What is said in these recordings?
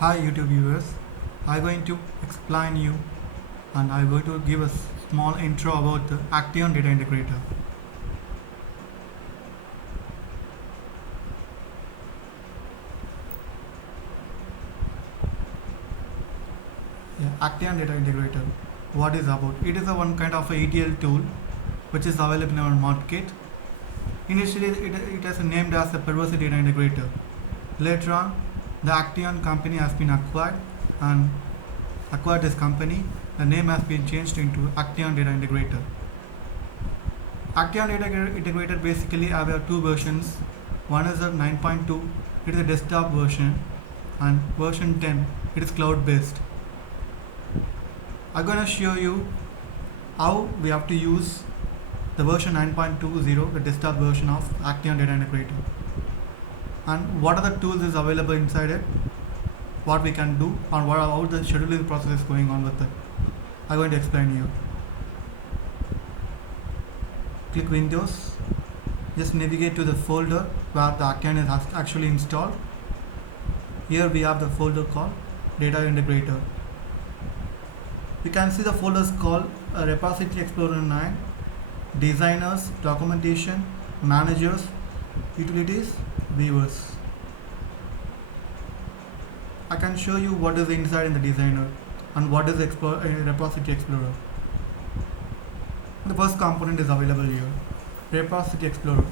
Hi YouTube viewers, I'm going to explain you and I'm going to give a small intro about the Action Data Integrator. Action Data Integrator. What is about? It is a one kind of a ETL tool which is available in our market. Initially it is named as a Pervasive Data Integrator. Later on the Action company has been acquired this company. The name has been changed into Action Data Integrator. Action Data Integrator basically have two versions. One is a 9.2, it is a desktop version, and version 10, it is cloud based. I'm gonna show you how we have to use the version 9.20, the desktop version of Action Data Integrator, and what are the tools is available inside it, what we can do, and how the scheduling process is going on with it. I'm going to explain you. Click Windows, just navigate to the folder where the Action is actually installed. Here we have the folder called Data Integrator. You can see the folders called Repository Explorer 9, Designers, Documentation, Managers, Utilities, Viewers. I can show you what is inside in the designer and what is Repository Explorer. The first component is available here, Repository Explorer.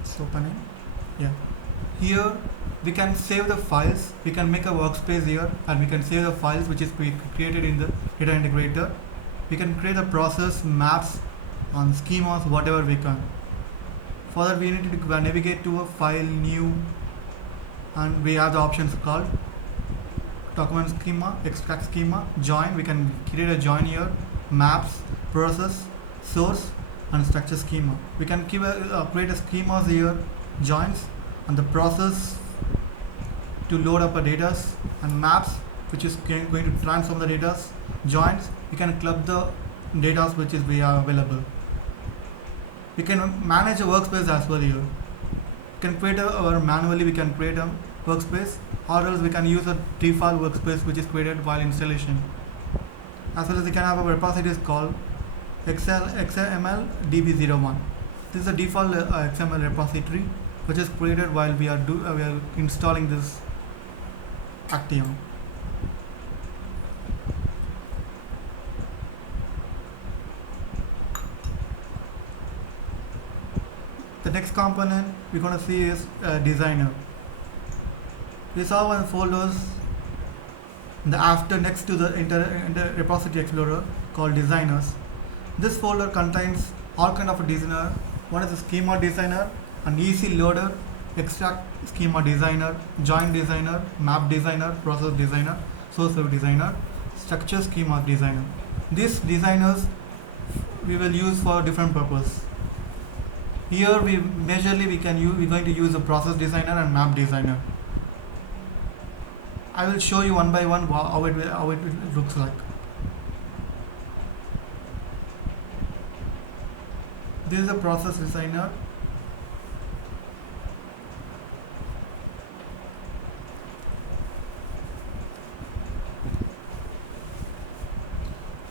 It's opening. Yeah. Here we can save the files. We can make a workspace here, and we can save the files which is created in the data integrator. We can create a process, maps, and schemas, whatever we can. For that, we need to navigate to a file, new, and we have the options called document schema, extract schema, join. We can create a join here, maps, process, source, and structure schema. We can create a schemas here, joins, and the process to load up a data, and maps which is going to transform the data, joins. We can club the data which is available. We can manage a workspace as well here. We can create manually we can create a workspace, or else we can use a default workspace which is created while installation. As well as we can have a repository called XML DB01. This is a default XML repository which is created while we are installing this Action. The next component we're going to see is designer. We saw one folders next to the repository explorer called designers. This folder contains all kind of a designer. One is a schema designer, an EC loader, extract schema designer, join designer, map designer, process designer, source web designer, structure schema designer. These designers we will use for different purpose. Here we're going to use a process designer and map designer. I will show you one by one how it looks like. This is a process designer.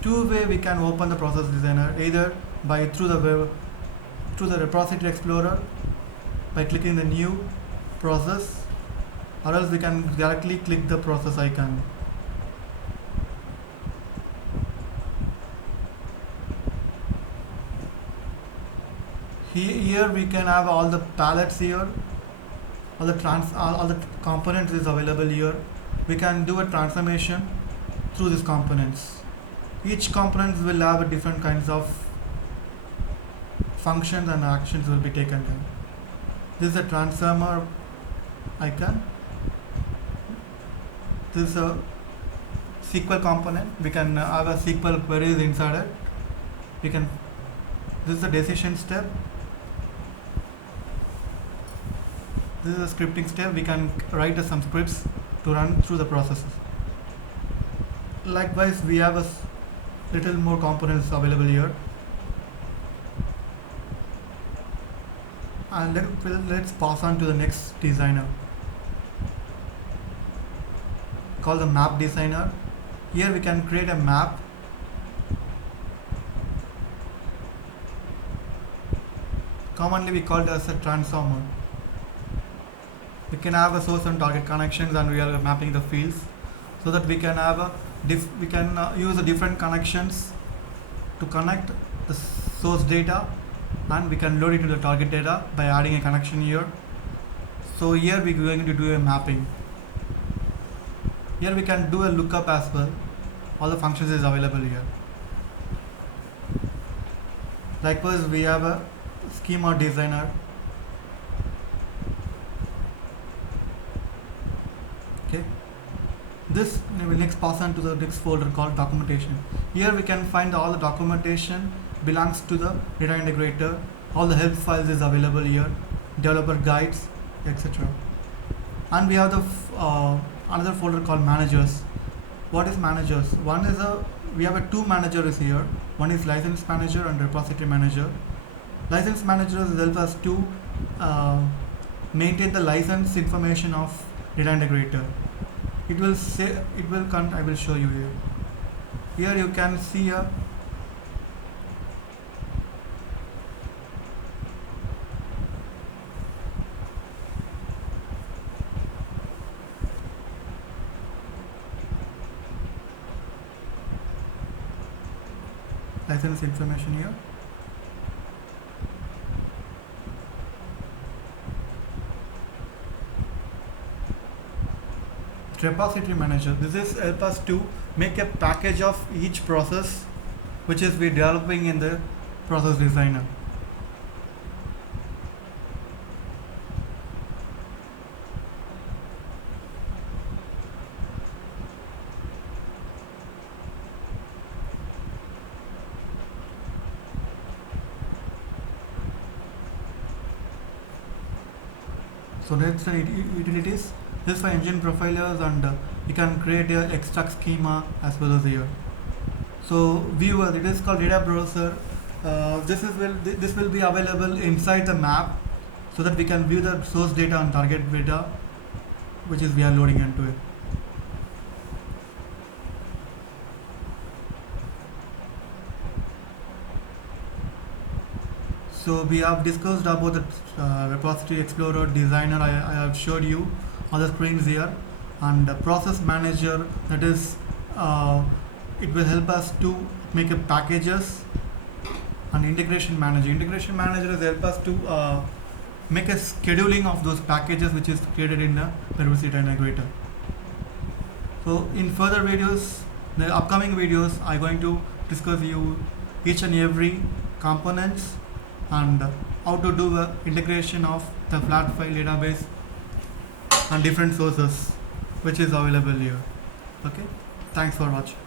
Two ways we can open the process designer, either through the repository explorer by clicking the new process, or else we can directly click the process icon. Here we can have all the palettes here, all the components is available here. We can do a transformation through these components. Each component will have a different kinds of functions and actions will be taken. This is a transformer icon. This is a SQL component. We can have a SQL queries inside it. This is a decision step. This is a scripting step. We can write some scripts to run through the processes. Likewise, we have a little more components available here. and let's pass on to the next designer called the map designer. Here we can create a map. Commonly we call it as a transformer. We can have a source and target connections, and we are mapping the fields so that we can have a use the different connections to connect the source data, and we can load it to the target data by adding a connection here. So here we are going to do a mapping. Here we can do a lookup as well. All the functions is available here. Likewise, we have a schema designer. Okay. This we will next pass on to the next folder called documentation. Here we can find all the documentation belongs to the data integrator. All the help files is available here, developer guides, etc. And we have the another folder called managers. What is managers? One is we have two managers here. One is license manager and repository manager. License managers help us to maintain the license information of data integrator. It will say I will show you here. Here you can see a license information here. Repository manager. This is help us to make a package of each process which is we developing in the process designer. So that's the utilities. This for engine profilers, and you can create a extract schema as well as here. So viewer, it is called data browser. This will be available inside the map, so that we can view the source data and target data, which is we are loading into it. So we have discussed about the repository explorer designer. I have showed you on the screens here, and the process manager, that is it will help us to make a packages, and integration manager is help us to make a scheduling of those packages which is created in the Pervasive Data Integrator. So in further videos, the upcoming videos, I'm going to discuss you each and every components and how to do the integration of the flat file database and different sources which is available here. Okay, thanks for watching.